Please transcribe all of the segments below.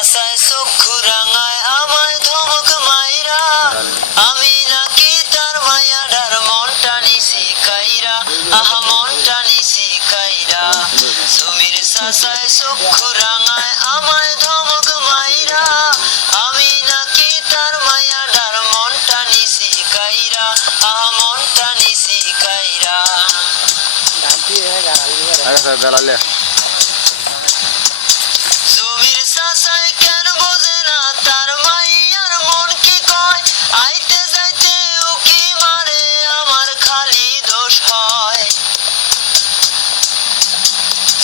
সাসায় চক্ষু রাঙায় আমায় ধমক মাইরা আমি নাকি তার মায়াডার মনটা নিছি কাইরা আহা মনটা নিছি কাইরা জমির সাসায় চক্ষু রাঙায় আমায় ধমক মাইরা আমি নাকি তার মায়াডার মনটা নিছি কাইরা আহা মনটা নিছি কাইরা জমির সাসায় কেন বোঝে না তার মাইয়ার মন কি কয় আইতে যাইতে উকি মারে আমার খালি দোষ হয়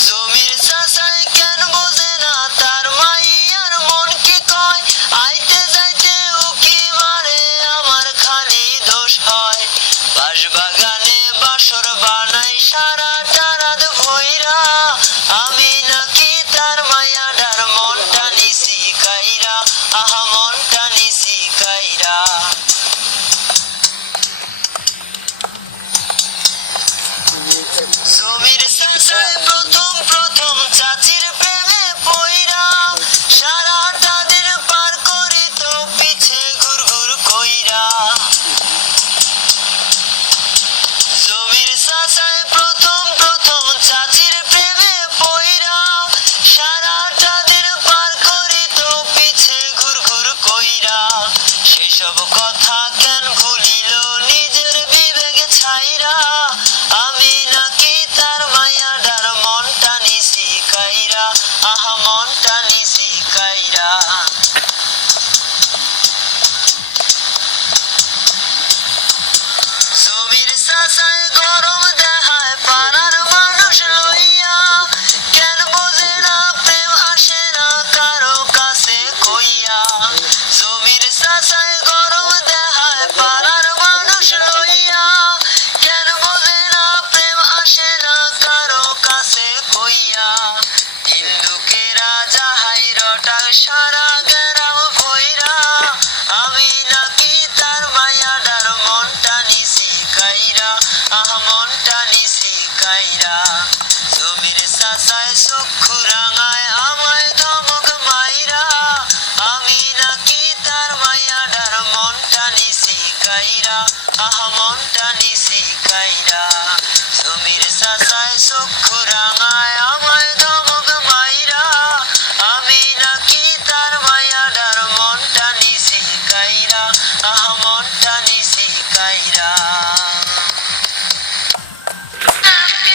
জমির সাসায় কেন বোঝে না তার মাইয়ার মন কি কয় আইতে যাইতে উকি মারে আমার খালি দোষ হয় বাঁশবাগানে বাসর বানাই সারাটা রাত ভইরা আমি নাকি তার মায়াডার মনটা নিছি কাইরা আহা মনটা নিছি কাইরা জমির সাসায় প্রথম চাচির প্রেমে পইরা সারাটা দিন পার করি তো পিছে ঘুরঘুর কইরা জমির সাসায় প্রথম চাচির প্রেমে পইরা সারাটা দিন পার করি তো পিছে ঘুরঘুর কইরা সেসব কথা কেন ভুলিল নিজের বিবেক ছাইরা আমি নাকি তার মায়াডার মনটা নিছি কাইরা আহা মনটা নিছি কাইরা জমির সাসায় গরম দেখায় পাড়ার মানুষ লইয়া কেন বোঝে না প্রেম আসে না কারো কাছে কইয়া জমির সাসায় গরম দেখায় পাড়ার মানুষ লইয়া কেন বোঝে না প্রেম আসে না কারো কাছে কইয়া হিন্দুকেরা যাহাই রটাল সারা গ্রাম ভইরা আমি নাকি তার মায়াডার মনটা নিছি কাইরা আহা মনটা নিছি কাইরা জমির সাসায় চক্ষু রাঙায় আমায় ধমক মাইরা আমি নাকি তার মায়াডার মনটা নিছি কাইরা আহা মনটা নিছি কাইরা জমির সাসায় চক্ষু রাঙায় আমায় ধমক মাইরা আমি নাকি তার মায়াডার মনটা নিছি কাইরা আহা মনটা নিছি কাইরা